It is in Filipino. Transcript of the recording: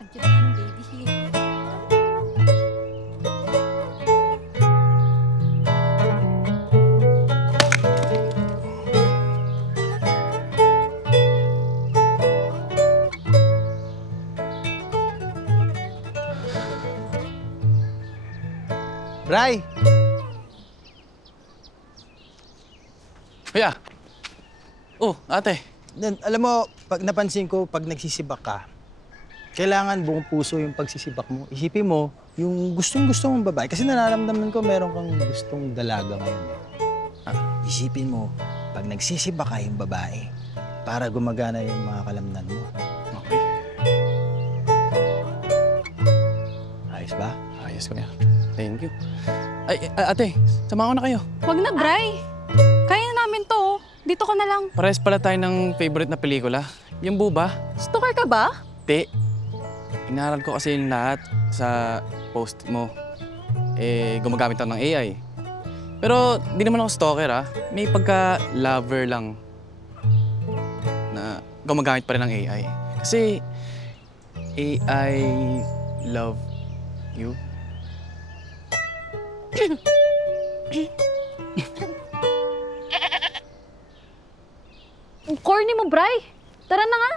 Andiyan na yung baby. Bray! Kuya! Oh, ate. Alam mo, pag napansin ko, pag nagsisibak ka, kailangan buong puso yung pagsisibak mo. Isipin mo, yung gustong-gusto mong babae. Kasi nararamdaman ko meron kang gustong dalaga ngayon. Isipin mo, pag nagsisibak ka yung babae, para gumagana yung mga kalamnan mo. Okay. Ayos ba? Ayos, kuya. Thank you. Ay, ate, samahan ko na kayo. Huwag na, Bray. Kaya na namin to. Oh. Dito ka na lang. Parehas pala tayo ng favorite na pelikula. Yung Buba. Stalker ka ba? Te, inaral ko kasi yung lahat sa post mo. Gumagamit ako ng AI. Pero di naman ako stalker May pagka-lover lang na gumagamit pa rin ng AI. Kasi AI love you. Ang corny mo, Bray. Tara na nga.